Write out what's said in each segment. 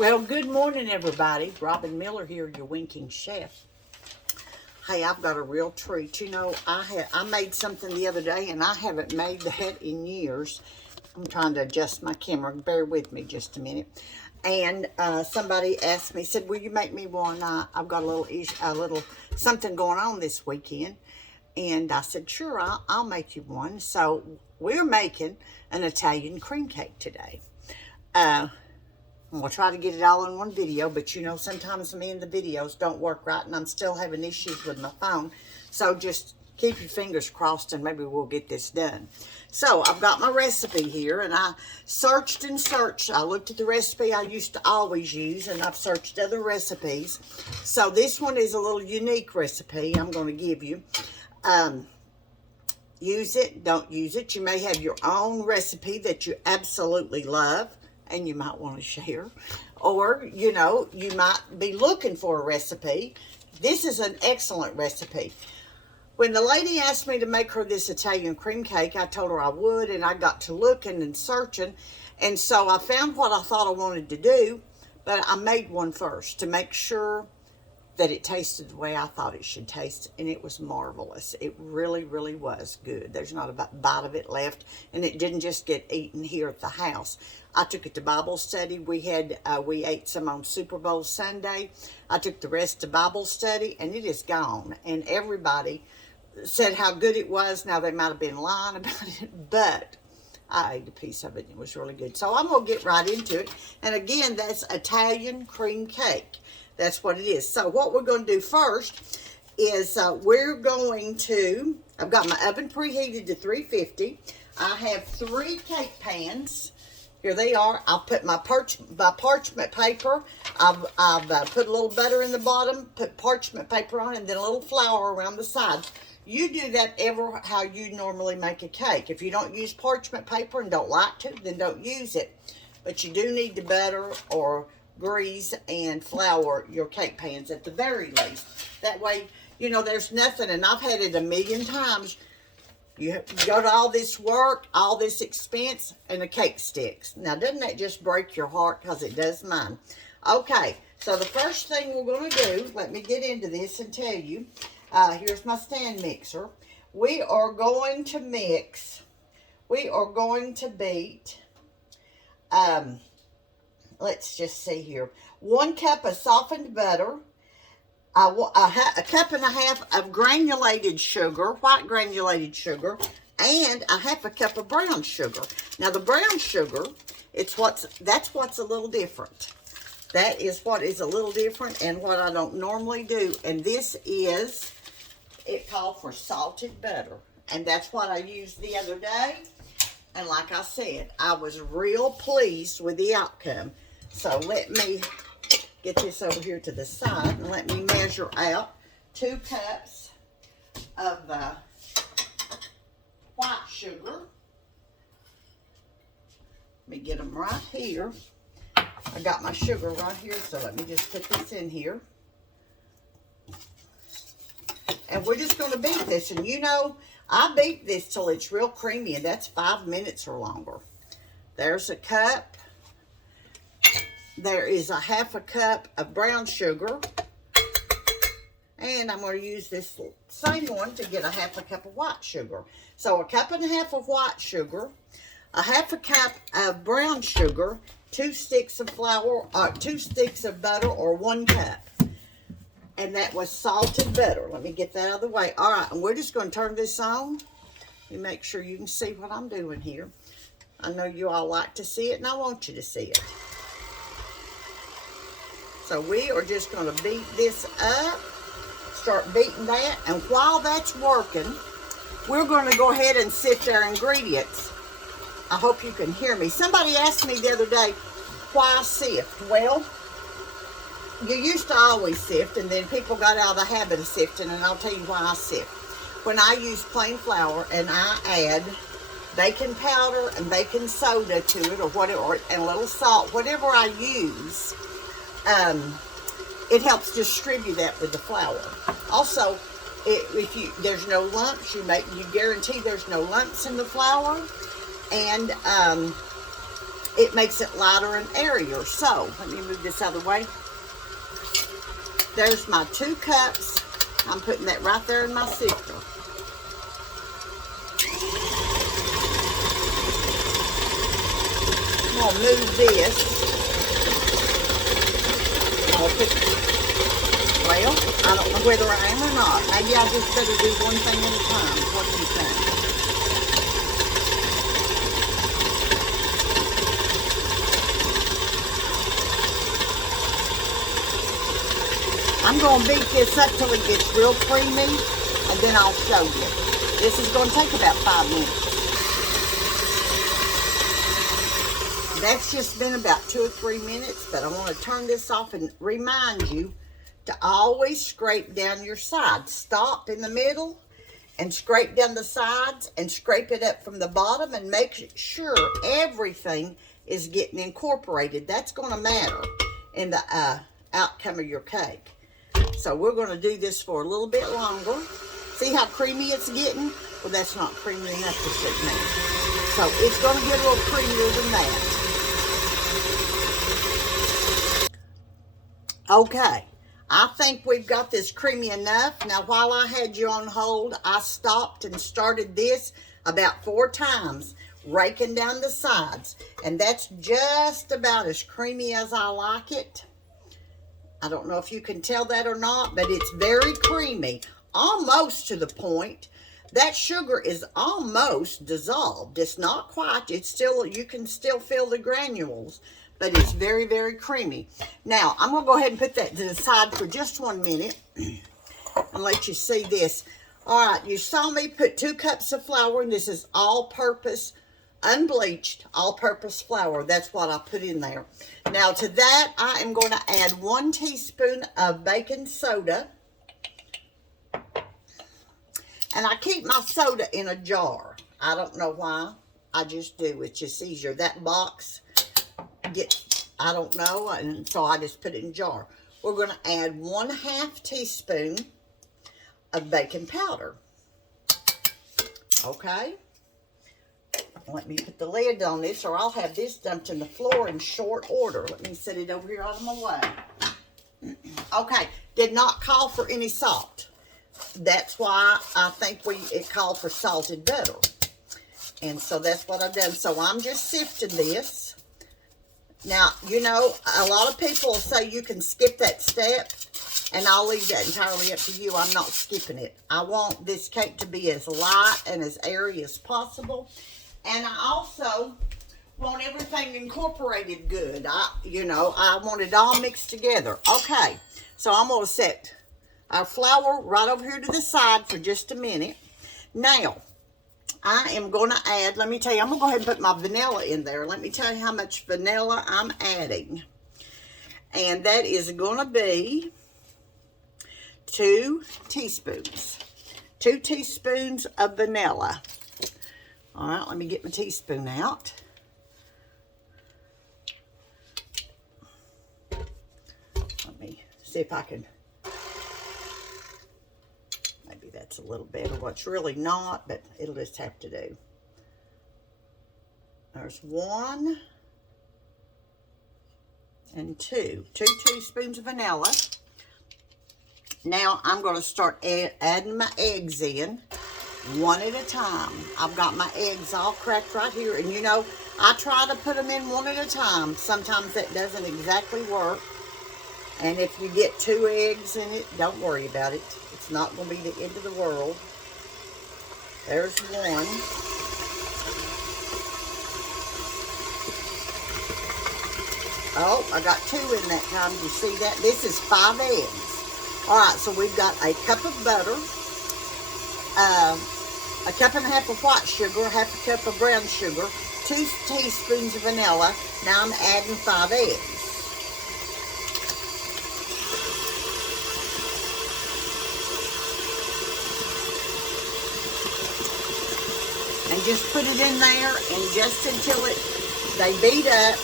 Well, good morning, everybody. Robin Miller here, your winking chef. Hey, I've got a real treat. I made something the other day, and I haven't made that in years. I'm trying to adjust my camera. Bear with me just a minute. And somebody asked me, said, "Will you make me one? I've got a little something going on this weekend." And I said, "Sure, I'll make you one." So we're making an Italian cream cake today. We'll try to get it all in one video, but sometimes me and the videos don't work right, and I'm still having issues with my phone. So just keep your fingers crossed, and maybe we'll get this done. So I've got my recipe here, and I searched and searched. I looked at the recipe I used to always use, and I've searched other recipes. So this one is a little unique recipe I'm going to give you. Use it, don't use it. You may have your own recipe that you absolutely love, and you might want to share. Or, you might be looking for a recipe. This is an excellent recipe. When the lady asked me to make her this Italian cream cake, I told her I would, and I got to looking and searching, and so I found what I thought I wanted to do, but I made one first to make sure that it tasted the way I thought it should taste, and it was marvelous. It really, really was good. There's not a bite of it left, and it didn't just get eaten here at the house. I took it to Bible study. We ate some on Super Bowl Sunday. I took the rest to Bible study, and it is gone. And everybody said how good it was. Now, they might have been lying about it, but I ate a piece of it, and it was really good. So I'm going to get right into it. And again, that's Italian cream cake. That's what it is. So what we're going to do first is I've got my oven preheated to 350. I have 3 cake pans. Here they are. I'll put my parchment paper. I've put a little butter in the bottom, put parchment paper on, and then a little flour around the sides. You do that how you normally make a cake. If you don't use parchment paper and don't like to, then don't use it. But you do need to butter or grease and flour your cake pans at the very least. That way, there's nothing, and I've had it a million times. You go to all this work, all this expense, and the cake sticks. Now, doesn't that just break your heart? Because it does mine. Okay, so the first thing we're going to do, let me get into this and tell you. Here's my stand mixer. We are going to beat, let's just see here. 1 cup of softened butter, a cup and a half of granulated sugar, white granulated sugar, and a half a cup of brown sugar. Now, the brown sugar, that's what's a little different. That is what is a little different and what I don't normally do. And it called for salted butter. And that's what I used the other day. And like I said, I was real pleased with the outcome. So let me get this over here to the side and let me measure out 2 cups of white sugar. Let me get them right here. I got my sugar right here, so let me just put this in here. And we're just going to beat this. And I beat this till it's real creamy, and that's 5 minutes or longer. There's a cup. There is a half a cup of brown sugar. And I'm going to use this same one to get a half a cup of white sugar. So a cup and a half of white sugar, a half a cup of brown sugar, 2 sticks of flour, 2 sticks of butter, or 1 cup. And that was salted butter. Let me get that out of the way. All right, and we're just going to turn this on. Let me make sure you can see what I'm doing here. I know you all like to see it, and I want you to see it. So we are just going to beat this up, start beating that, and while that's working, we're going to go ahead and sift our ingredients. I hope you can hear me. Somebody asked me the other day, why sift? Well, you used to always sift, and then people got out of the habit of sifting, and I'll tell you why I sift. When I use plain flour and I add baking powder and baking soda to it, or whatever, and a little salt, whatever I use, it helps distribute that with the flour. Also, there's no lumps, you guarantee there's no lumps in the flour, and it makes it lighter and airier. So let me move this out of the way. There's my 2 cups. I'm putting that right there in my sifter. I'm going to move this. Well, I don't know whether I am or not. Maybe I just better do one thing at a time. What do you think? I'm going to beat this up till it gets real creamy, and then I'll show you. This is going to take about 5 minutes. That's just been about 2 or 3 minutes, but I want to turn this off and remind you to always scrape down your sides. Stop in the middle and scrape down the sides and scrape it up from the bottom and make sure everything is getting incorporated. That's going to matter in the outcome of your cake. So we're going to do this for a little bit longer. See how creamy it's getting? Well, that's not creamy enough to suit me. So it's going to get a little creamier than that. Okay, I think we've got this creamy enough. Now, while I had you on hold, I stopped and started this about 4 times, raking down the sides. And that's just about as creamy as I like it. I don't know if you can tell that or not, but it's very creamy, almost to the point. That sugar is almost dissolved. It's not quite. It's still, you can still feel the granules, but it's very, very creamy. Now, I'm going to go ahead and put that to the side for just 1 minute and let you see this. All right, you saw me put 2 cups of flour, and this is all-purpose, unbleached, all-purpose flour. That's what I put in there. Now, to that, I am going to add 1 teaspoon of baking soda. And I keep my soda in a jar. I don't know why. I just do. It's just easier. That box I don't know, and so I just put it in a jar. We're going to add 1/2 teaspoon of baking powder. Okay? Let me put the lid on this, or I'll have this dumped in the floor in short order. Let me set it over here out of my way. Okay, did not call for any salt. That's why I think it called for salted butter. And so that's what I've done. So I'm just sifting this. Now, you know, a lot of people say you can skip that step, and I'll leave that entirely up to you. I'm not skipping it. I want this cake to be as light and as airy as possible. And I also want everything incorporated good. I want it all mixed together. Okay, so I'm going to set our flour right over here to the side for just a minute. Now, I am going to add, let me tell you, I'm going to go ahead and put my vanilla in there. Let me tell you how much vanilla I'm adding. And that is going to be 2 teaspoons. 2 teaspoons of vanilla. All right, let me get my teaspoon out. Let me see if I can. Maybe that's a little better. Well, it's really not, but it'll just have to do. There's 1 and 2. 2 teaspoons of vanilla. Now I'm going to start adding my eggs in one at a time. I've got my eggs all cracked right here, and you know, I try to put them in one at a time. Sometimes that doesn't exactly work, and if you get 2 eggs in it, don't worry about it. It's not going to be the end of the world. There's 1. Oh, I got 2 in that time. You see that? This is 5 eggs. All right, so we've got a cup of butter, a cup and a half of white sugar, half a cup of brown sugar, 2 teaspoons of vanilla. Now I'm adding 5 eggs. And just put it in there, and just until they beat up.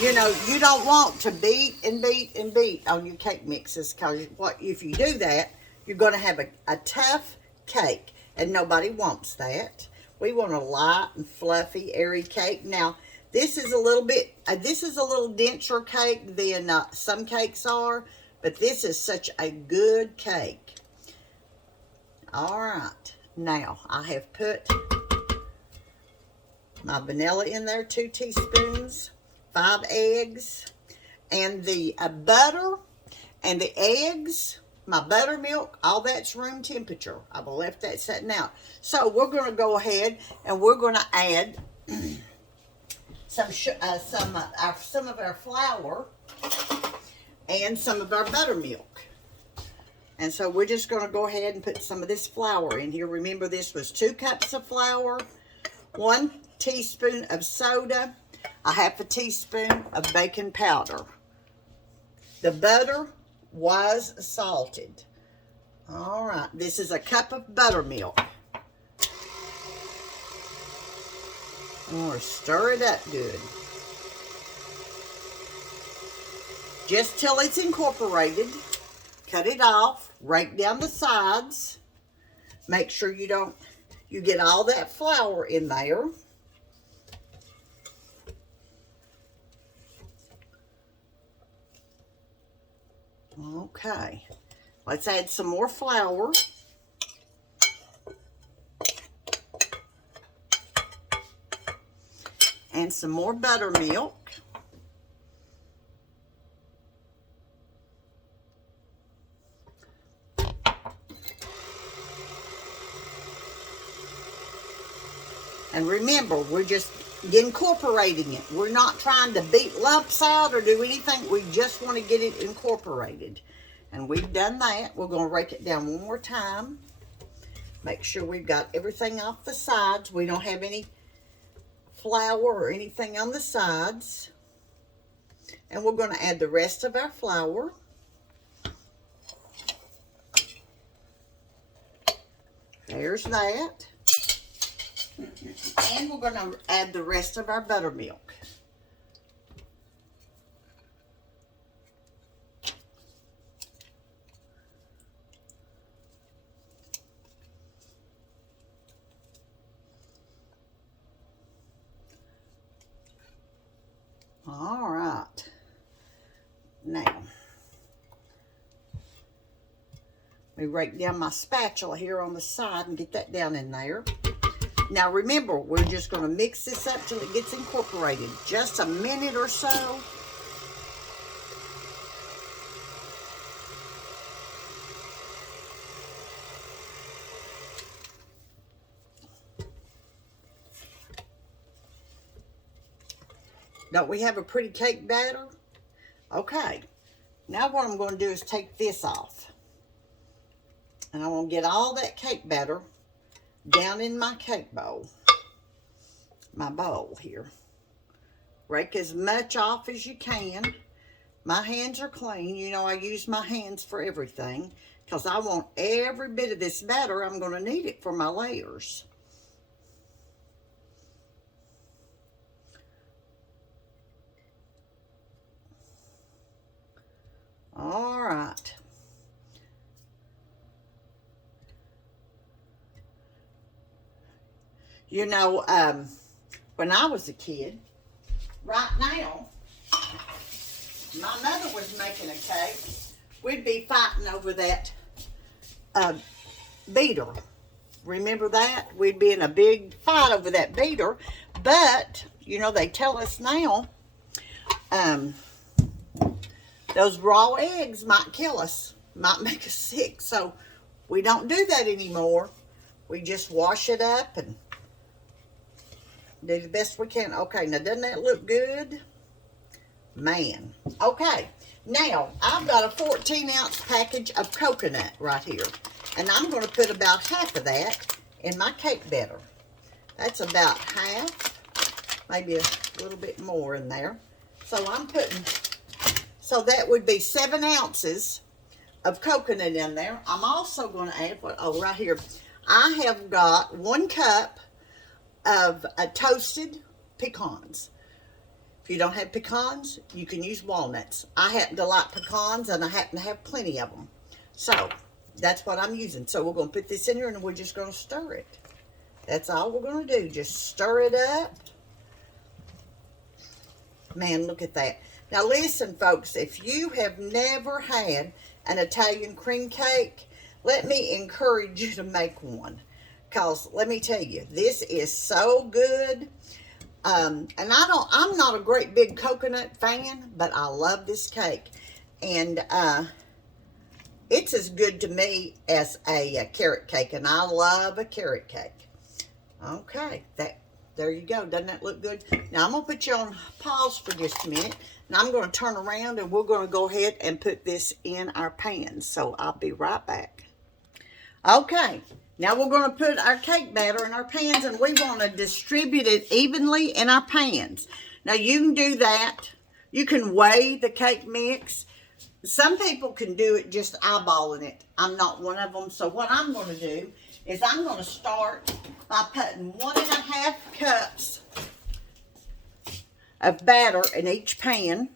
You know, you don't want to beat and beat and beat on your cake mixes, because if you do that, you're going to have a tough cake, and nobody wants that. We want a light and fluffy, airy cake. Now, This is a little bit, this is a little denser cake than some cakes are, but this is such a good cake. All right, now I have put my vanilla in there, 2 teaspoons, 5 eggs, and the butter and the eggs, my buttermilk, all that's room temperature. I've left that setting out. So we're going to go ahead and we're going to add some of our flour and some of our buttermilk. And so we're just going to go ahead and put some of this flour in here. Remember, this was 2 cups of flour, 1 teaspoon of soda, a half a teaspoon of baking powder. The butter was salted. All right, this is a cup of buttermilk. I'm going to stir it up good. Just till it's incorporated. Cut it off, rake down the sides. Make sure you get all that flour in there. Okay, let's add some more flour. And some more buttermilk. And remember, we're just incorporating it. We're not trying to beat lumps out or do anything. We just want to get it incorporated. And we've done that. We're going to rake it down one more time. Make sure we've got everything off the sides. We don't have any flour or anything on the sides. And we're going to add the rest of our flour. There's that. And we're going to add the rest of our buttermilk. All right. Now, let me rake down my spatula here on the side and get that down in there. Now remember, we're just going to mix this up till it gets incorporated. Just a minute or so. Don't we have a pretty cake batter? Okay. Now what I'm going to do is take this off. And I'm going to get all that cake batter down in my cake bowl. My bowl here. Rake as much off as you can. My hands are clean. You know I use my hands for everything. Because I want every bit of this batter. I'm going to need it for my layers. All right. You know, when I was a kid, right now, my mother was making a cake. We'd be fighting over that beater. Remember that? We'd be in a big fight over that beater. But, you know, they tell us now, those raw eggs might kill us, might make us sick. So we don't do that anymore. We just wash it up and do the best we can. Okay, now doesn't that look good? Man. Okay, now I've got a 14-ounce package of coconut right here. And I'm going to put about half of that in my cake batter. That's about half, maybe a little bit more in there. So I'm putting, so that would be 7 ounces of coconut in there. I'm also going to add, oh, right here. I have got 1 cup of toasted pecans. If you don't have pecans, you can use walnuts. I happen to like pecans, and I happen to have plenty of them. So, that's what I'm using. So, we're going to put this in here, and we're just going to stir it. That's all we're going to do. Just stir it up. Man, look at that. Now listen, folks, if you have never had an Italian cream cake, let me encourage you to make one. Because let me tell you, this is so good. And I'm not a great big coconut fan, but I love this cake. And it's as good to me as a carrot cake, and I love a carrot cake. Okay, there you go. Doesn't that look good? Now I'm going to put you on pause for just a minute, and I'm going to turn around, and we're going to go ahead and put this in our pans. So I'll be right back. Okay, now we're going to put our cake batter in our pans, and we want to distribute it evenly in our pans. Now you can do that. You can weigh the cake mix. Some people can do it just eyeballing it. I'm not one of them. So what I'm going to do is I'm going to start by putting 1.5 cups of batter in each pan.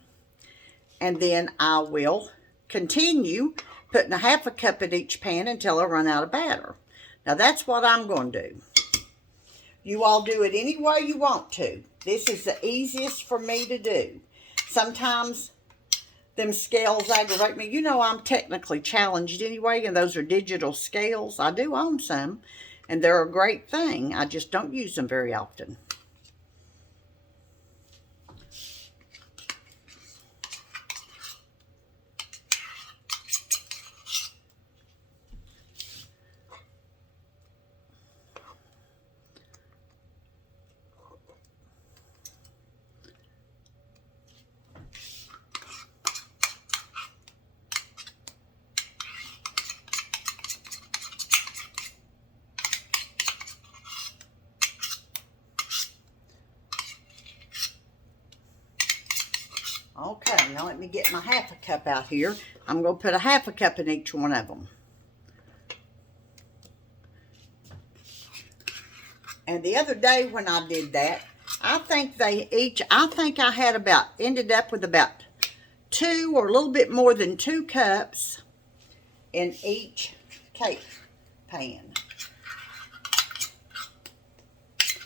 And then I will continue putting 1/2 cup in each pan until I run out of batter. Now that's what I'm going to do. You all do it any way you want to. This is the easiest for me to do. Sometimes them scales aggravate me. You know I'm technically challenged anyway, and those are digital scales. I do own some, and they're a great thing. I just don't use them very often. Okay, now let me get my 1/2 cup out here. I'm going to put 1/2 cup in each one of them. And the other day when I did that, I think I had ended up with about 2 or a little bit more than 2 cups in each cake pan.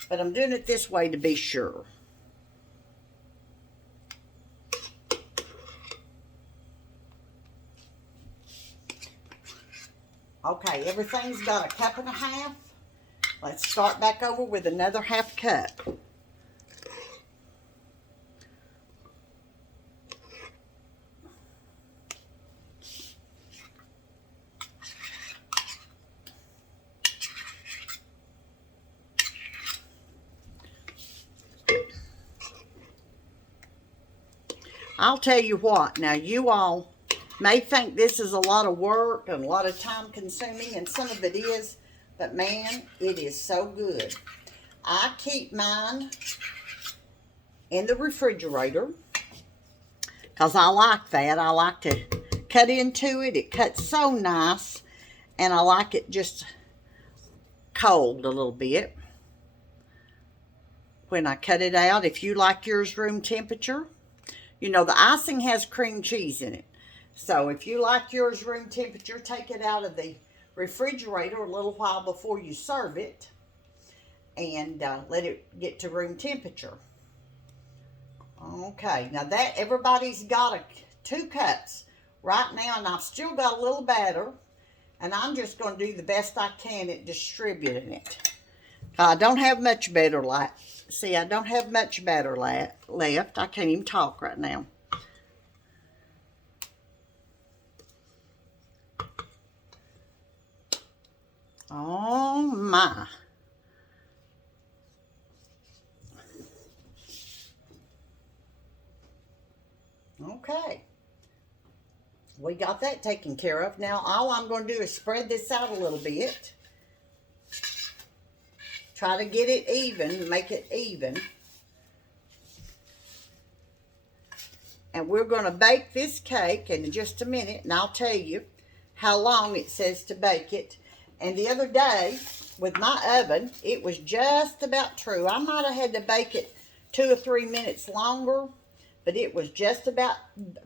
But I'm doing it this way to be sure. Okay, everything's got 1.5 cups. Let's start back over with another 1/2 cup. I'll tell you what, now you all may think this is a lot of work and a lot of time consuming, and some of it is, but man, it is so good. I keep mine in the refrigerator because I like that. I like to cut into it. It cuts so nice, and I like it just cold a little bit when I cut it out. If you like yours room temperature, you know the icing has cream cheese in it. So if you like yours room temperature, take it out of the refrigerator a little while before you serve it, and let it get to room temperature. Okay, now that everybody's got 2 cups right now, and I've still got a little batter, and I'm just going to do the best I can at distributing it. I don't have much batter left. See, I don't have much batter left. I can't even talk right now. Oh my. Okay. We got that taken care of. Now all I'm going to do is spread this out a little bit. Try to get it even, make it even. And we're going to bake this cake in just a minute, and I'll tell you how long it says to bake it. And the other day, with my oven, it was just about true. I might have had to bake it 2 or 3 minutes longer, but it was just about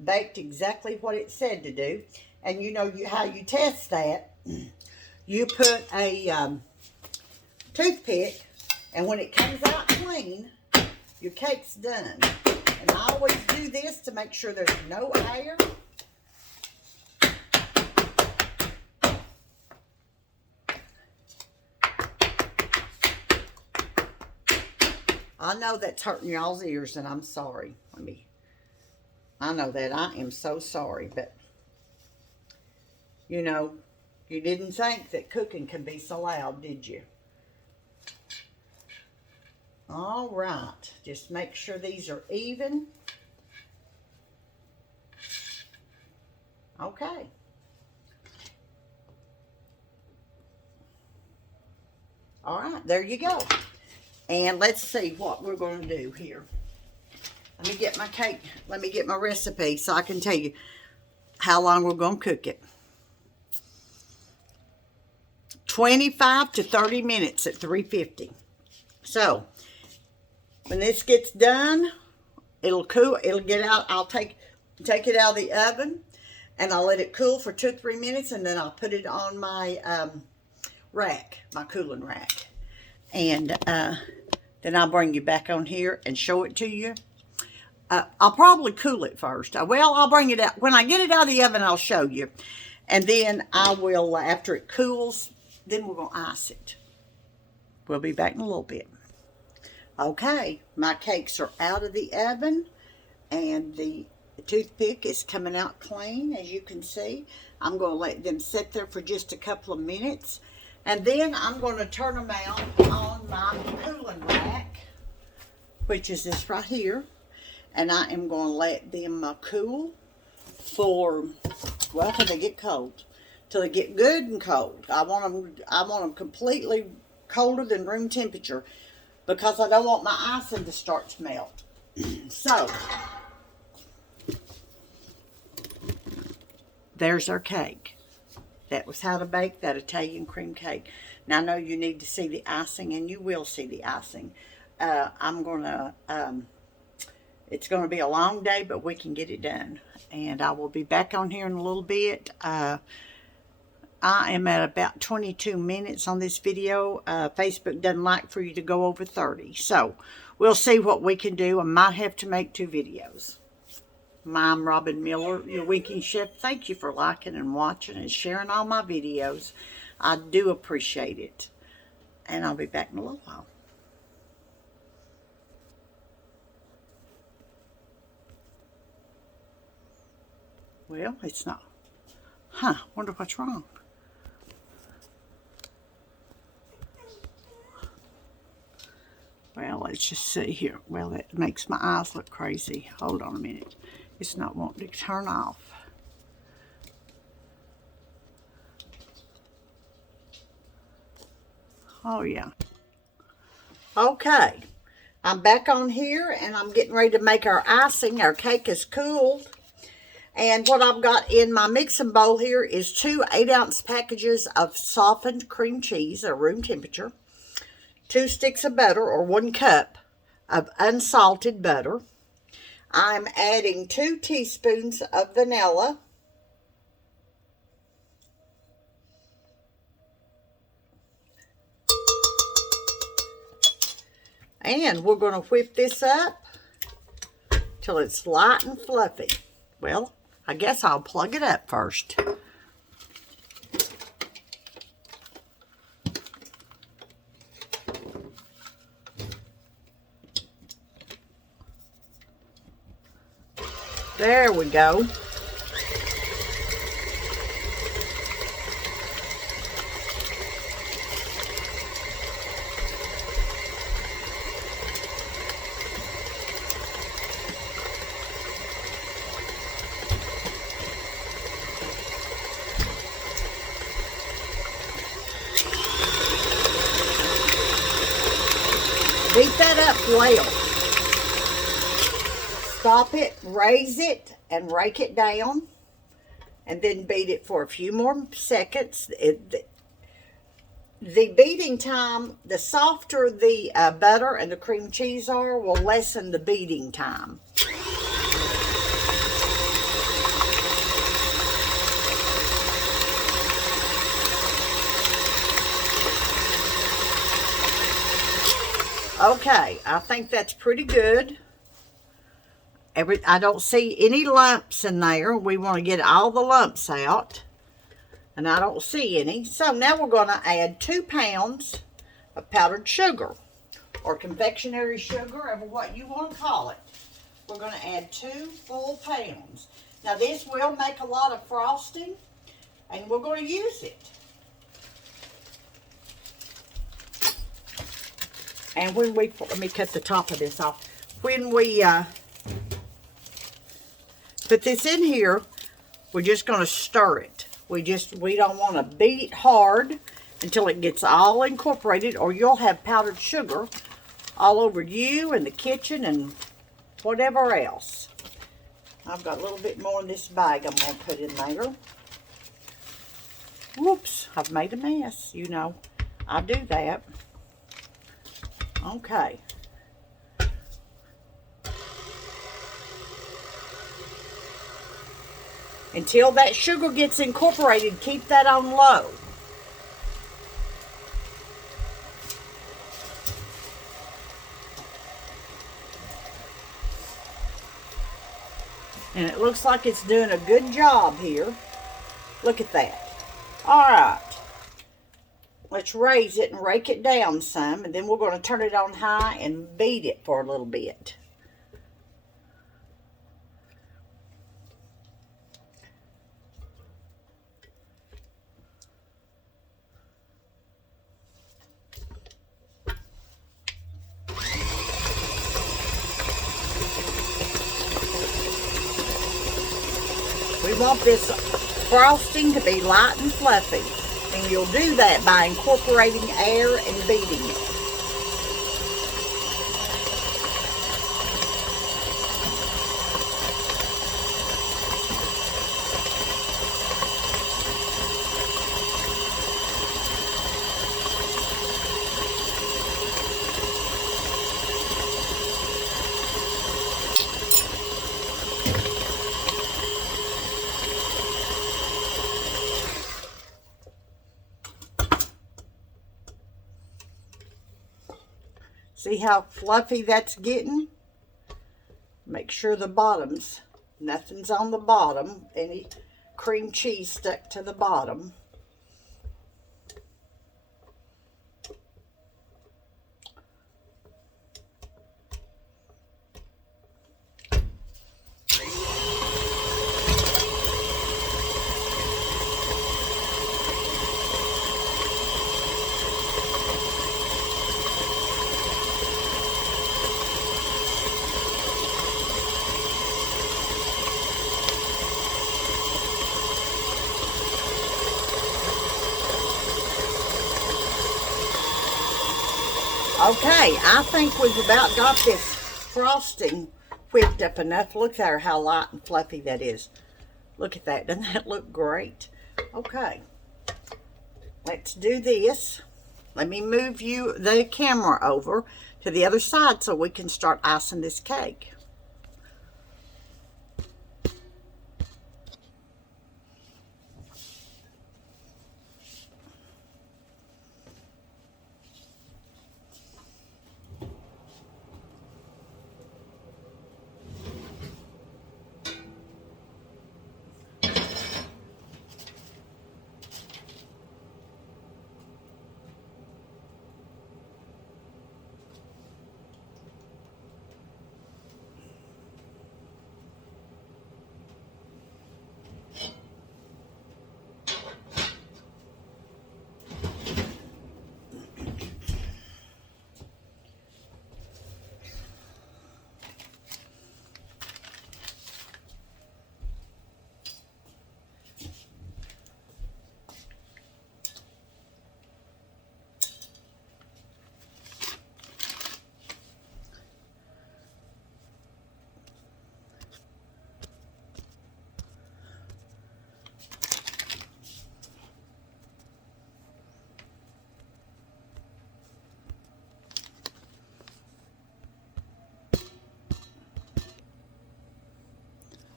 baked exactly what it said to do. And you know how you test that. You put a toothpick, and when it comes out clean, your cake's done. And I always do this to make sure there's no air. I know that's hurting y'all's ears, and I'm sorry. I know that. I am so sorry, but, you know, you didn't think that cooking can be so loud, did you? All right. Just make sure these are even. Okay. All right, there you go. And let's see what we're going to do here. Let me get my cake. Let me get my recipe so I can tell you how long we're going to cook it. 25 to 30 minutes at 350. So, when this gets done, it'll cool. It'll get out. I'll take it out of the oven, and I'll let it cool for 2 or 3 minutes, and then I'll put it on my rack, my cooling rack. And then I'll bring you back on here and show it to you. I'll probably cool it first. Well, I'll bring it out. When I get it out of the oven, I'll show you. And then I will, after it cools, then we're going to ice it. We'll be back in a little bit. Okay, my cakes are out of the oven. And the toothpick is coming out clean, as you can see. I'm going to let them sit there for just a couple of minutes. And then I'm going to turn them out on my cooling rack, which is this right here. And I am going to let them cool for, well, till they get cold. Till they get good and cold. I want them completely colder than room temperature, because I don't want my icing to start to melt. So, there's our cake. That was how to bake that Italian cream cake. Now, I know you need to see the icing, and you will see the icing. It's going to be a long day, but we can get it done. And I will be back on here in a little bit. I am at about 22 minutes on this video. Facebook doesn't like for you to go over 30. So, we'll see what we can do. I might have to make 2 videos. I'm Robin Miller, your Winking Chef. Thank you for liking and watching and sharing all my videos. I do appreciate it. And I'll be back in a little while. Well, it's not. Wonder what's wrong. Well, let's just see here. Well, that makes my eyes look crazy. Hold on a minute. It's not wanting to turn off. Oh, yeah. Okay. I'm back on here, and I'm getting ready to make our icing. Our cake is cooled. And what I've got in my mixing bowl here is 2 8-ounce packages of softened cream cheese at room temperature, 2 sticks of butter, or 1 cup of unsalted butter. I'm adding 2 teaspoons of vanilla. And we're going to whip this up till it's light and fluffy. Well, I guess I'll plug it up first. There we go. Beat that up well. Stop it, raise it, and rake it down. And then beat it for a few more seconds. The beating time, the softer the butter and the cream cheese are, will lessen the beating time. Okay, I think that's pretty good. I don't see any lumps in there. We want to get all the lumps out. And I don't see any. So now we're going to add 2 pounds of powdered sugar, or confectionery sugar, or what you want to call it. We're going to add 2 full pounds. Now this will make a lot of frosting, and we're going to use it. And when we, let me cut the top of this off. When we put this in here, we're just going to stir it. We don't want to beat it hard until it gets all incorporated, or you'll have powdered sugar all over you and the kitchen and whatever else. I've got a little bit more in this bag I'm going to put in there. Whoops, I've made a mess, you know. I do that. Okay. Until that sugar gets incorporated, keep that on low. And it looks like it's doing a good job here. Look at that. All right. Let's raise it and rake it down some, and then we're going to turn it on high and beat it for a little bit. We want this frosting to be light and fluffy. And you'll do that by incorporating air and beating it. See how fluffy that's getting? Make sure the bottoms, nothing's on the bottom, any cream cheese stuck to the bottom. Okay, I think we've about got this frosting whipped up enough. Look there how light and fluffy that is. Look at that. Doesn't that look great? Okay, let's do this. Let me move the camera over to the other side so we can start icing this cake.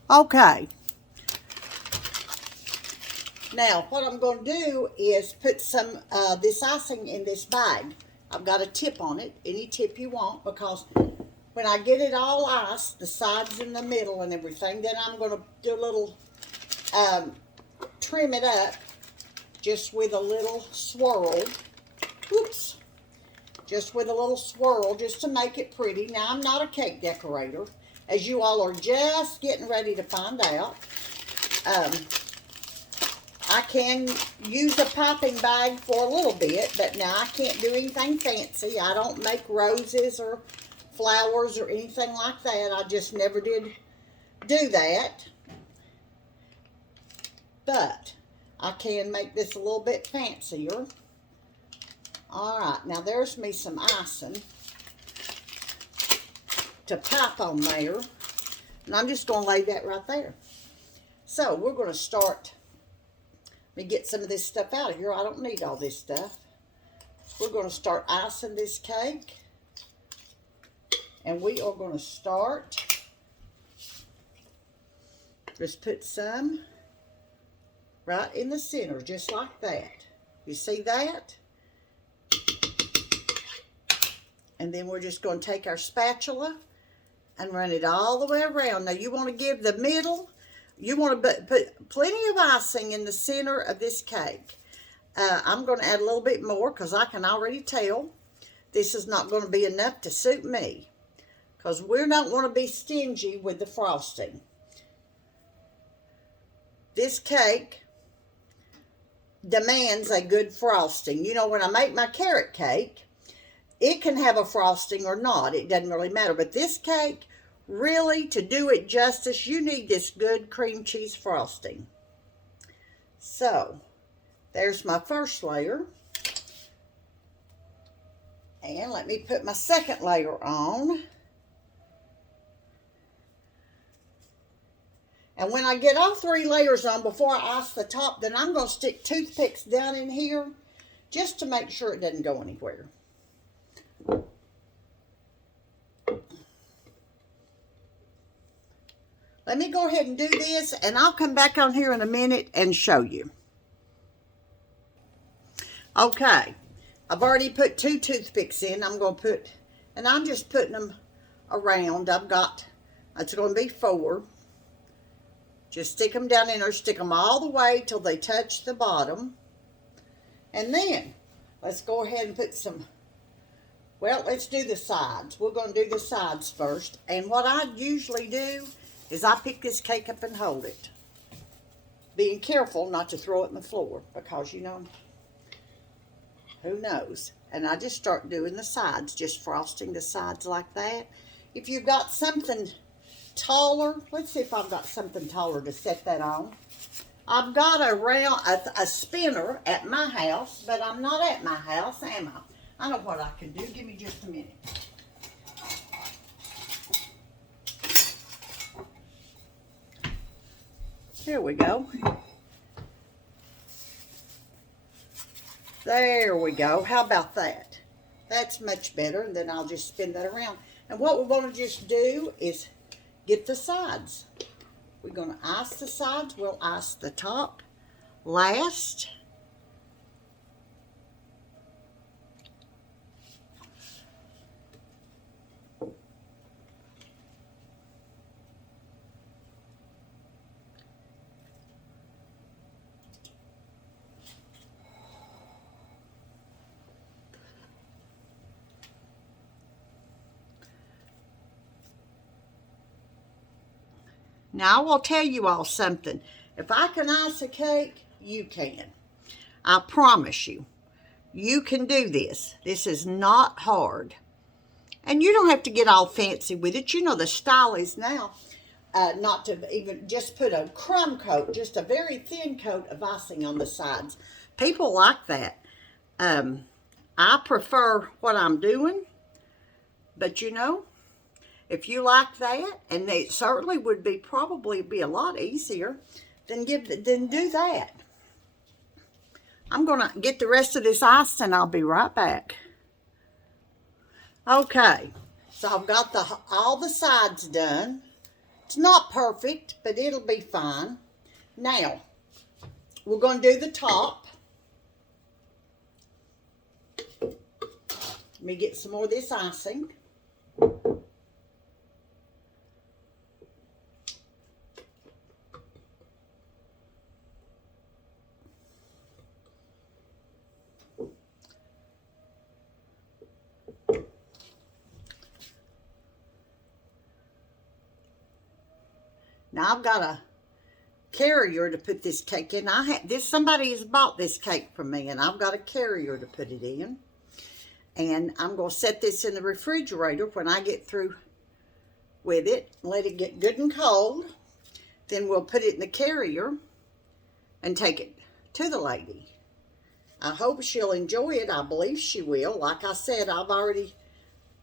Okay. Now, what I'm going to do is put some this icing in this bag. I've got a tip on it, any tip you want, because when I get it all iced, the sides in the middle and everything, then I'm going to do a little, trim it up just with a little swirl. Whoops. Just with a little swirl just to make it pretty. Now, I'm not a cake decorator, as you all are just getting ready to find out. I can use a piping bag for a little bit, but now I can't do anything fancy. I don't make roses or flowers or anything like that. I just never did do that. But I can make this a little bit fancier. All right, now there's me some icing to pipe on there. And I'm just going to lay that right there. So we're going to start. Let me get some of this stuff out of here. I don't need all this stuff. We're going to start icing this cake. And we are going to start. Just put some right in the center, just like that. You see that? And then we're just going to take our spatula and run it all the way around. Now you want to give the middle, you want to put plenty of icing in the center of this cake. I'm going to add a little bit more because I can already tell this is not going to be enough to suit me. Because we're not going to be stingy with the frosting. This cake demands a good frosting. You know, when I make my carrot cake, it can have a frosting or not. It doesn't really matter. But this cake, really, to do it justice, you need this good cream cheese frosting. So, there's my first layer. And let me put my second layer on. And when I get all 3 layers on before I ice the top, then I'm going to stick toothpicks down in here just to make sure it doesn't go anywhere. Let me go ahead and do this, and I'll come back on here in a minute and show you. Okay, I've already put 2 toothpicks in. I'm going to put, and I'm just putting them around. I've got, it's going to be 4. Just stick them down in there, stick them all the way till they touch the bottom. And then, let's go ahead and put some, well, let's do the sides. We're going to do the sides first. And what I usually do is I pick this cake up and hold it. Being careful not to throw it on the floor because, you know, who knows. And I just start doing the sides, just frosting the sides like that. If you've got something taller, let's see if I've got something taller to set that on. I've got a spinner at my house, but I'm not at my house, am I? I know what I can do. Give me just a minute. Here we go. There we go. How about that? That's much better, and then I'll just spin that around. And what we want to just do is get the sides. We're going to ice the sides. We'll ice the top last. Now, I will tell you all something. If I can ice a cake, you can. I promise you. You can do this. This is not hard. And you don't have to get all fancy with it. You know, the style is now not to even just put a crumb coat, just a very thin coat of icing on the sides. People like that. I prefer what I'm doing. But, you know, if you like that, and it certainly would be probably be a lot easier, then do that. I'm going to get the rest of this iced, and I'll be right back. Okay, so I've got all the sides done. It's not perfect, but it'll be fine. Now, we're going to do the top. Let me get some more of this icing. I've got a carrier to put this cake in. Somebody has bought this cake from me, and I've got a carrier to put it in. And I'm going to set this in the refrigerator when I get through with it. Let it get good and cold. Then we'll put it in the carrier and take it to the lady. I hope she'll enjoy it. I believe she will. Like I said, I've already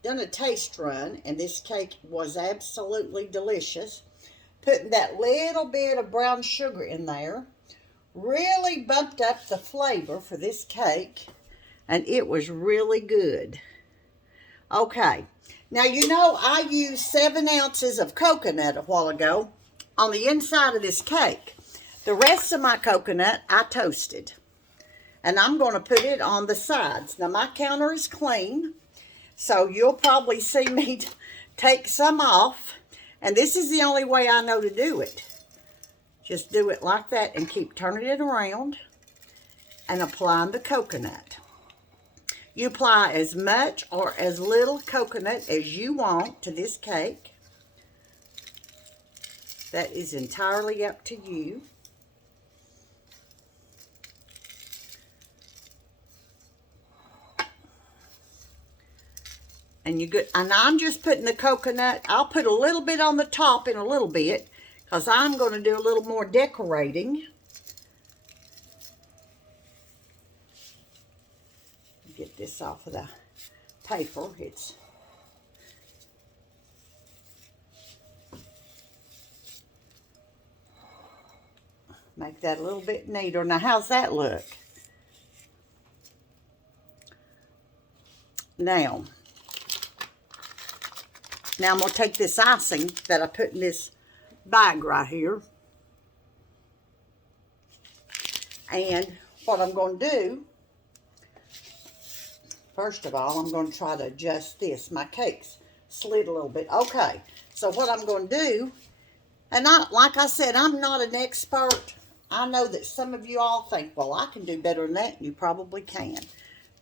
done a taste run, and this cake was absolutely delicious. Putting that little bit of brown sugar in there really bumped up the flavor for this cake, and it was really good. Okay, now you know I used 7 ounces of coconut a while ago on the inside of this cake. The rest of my coconut I toasted, and I'm going to put it on the sides. Now my counter is clean, so you'll probably see me take some off. And this is the only way I know to do it. Just do it like that and keep turning it around and applying the coconut. You apply as much or as little coconut as you want to this cake. That is entirely up to you. And I'm just putting the coconut. I'll put a little bit on the top in a little bit, because I'm going to do a little more decorating. Get this off of the paper. Make that a little bit neater. Now, how's that look? Now I'm going to take this icing that I put in this bag right here. And what I'm going to do, first of all, I'm going to try to adjust this. My cake's slid a little bit. Okay, so what I'm going to do, and like I said, I'm not an expert. I know that some of you all think, well, I can do better than that, and you probably can.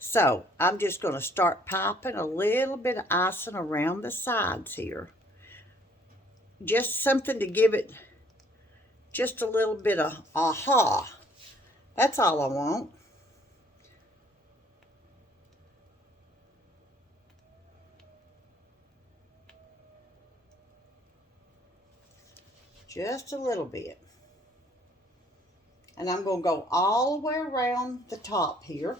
So, I'm just going to start popping a little bit of icing around the sides here. Just something to give it just a little bit of aha. That's all I want. Just a little bit. And I'm going to go all the way around the top here.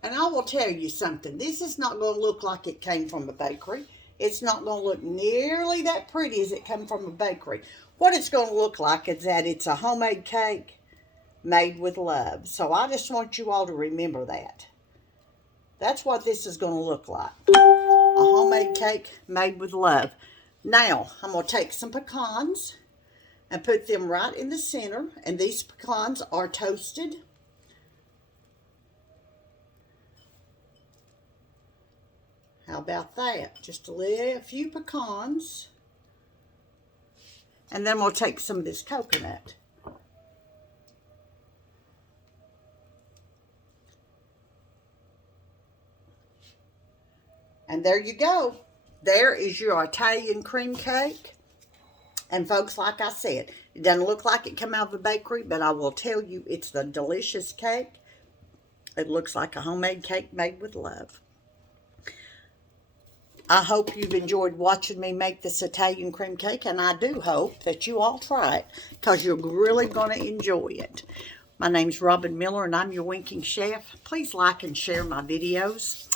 And I will tell you something. This is not going to look like it came from a bakery. It's not going to look nearly that pretty as it came from a bakery. What it's going to look like is that it's a homemade cake made with love. So I just want you all to remember that. That's what this is going to look like. A homemade cake made with love. Now, I'm going to take some pecans and put them right in the center. And these pecans are toasted. How about that? Just a few pecans. And then we'll take some of this coconut. And there you go. There is your Italian cream cake. And folks, like I said, it doesn't look like it came out of a bakery, but I will tell you it's a delicious cake. It looks like a homemade cake made with love. I hope you've enjoyed watching me make this Italian cream cake, and I do hope that you all try it, because you're really going to enjoy it. My name's Robin Miller, and I'm your Winking Chef. Please like and share my videos,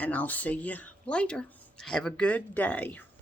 and I'll see you later. Have a good day.